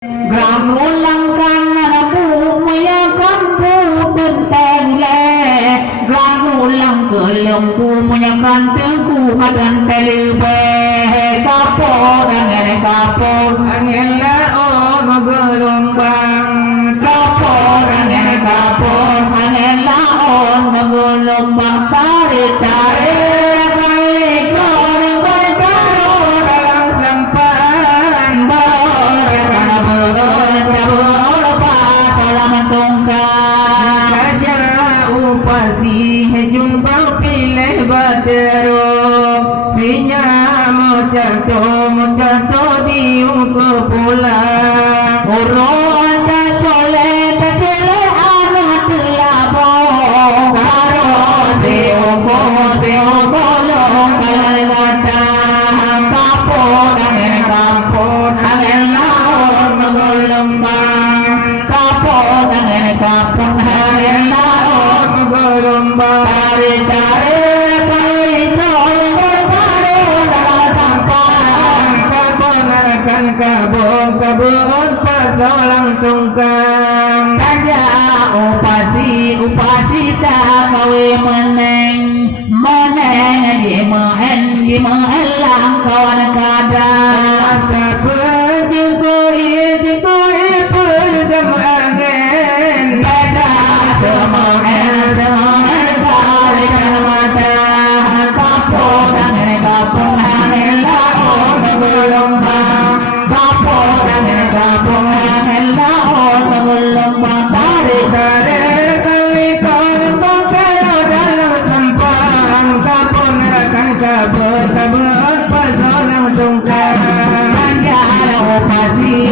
Granulangkan na pumayakan po tentele Granulang kelempu menyakan tengku madan telibe Kapor angin laon magelombang Kapor angin laon magelombang Tarik-tarik Jatuh di ke pulang Urun dan soleh dan jelek anak telabo Karo seopo long Kalau kata kapur angin laon menggelombang Kapur angin laon menggelombang Tarik-tarik kabun pasolang tungkang Kaya upasita kawe meneng di mehelang kawan kada jikoi pedang angin kada semoel kali dan mata kapur angin laon menggelombang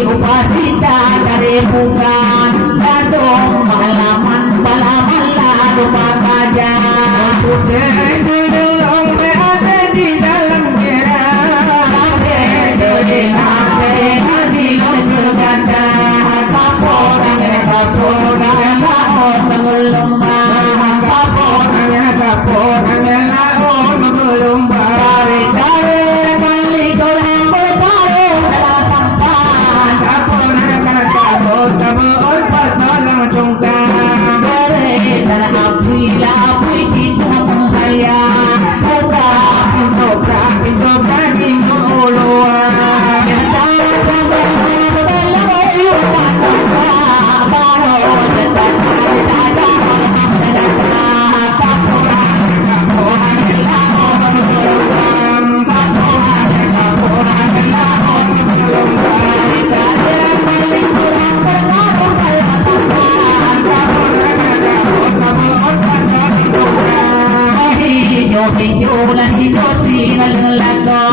upasita dari bukan dadong balaman lalu bagaja putih dudung berada di dalam jerah di seganda kapor laon menggelombang kapor laon menggelombang tarik-tarik kali golang bertarung dalam sampan kapor pasalang tungkang berita api kita menghayat pintu daging uluan hijau lah hijau si lalang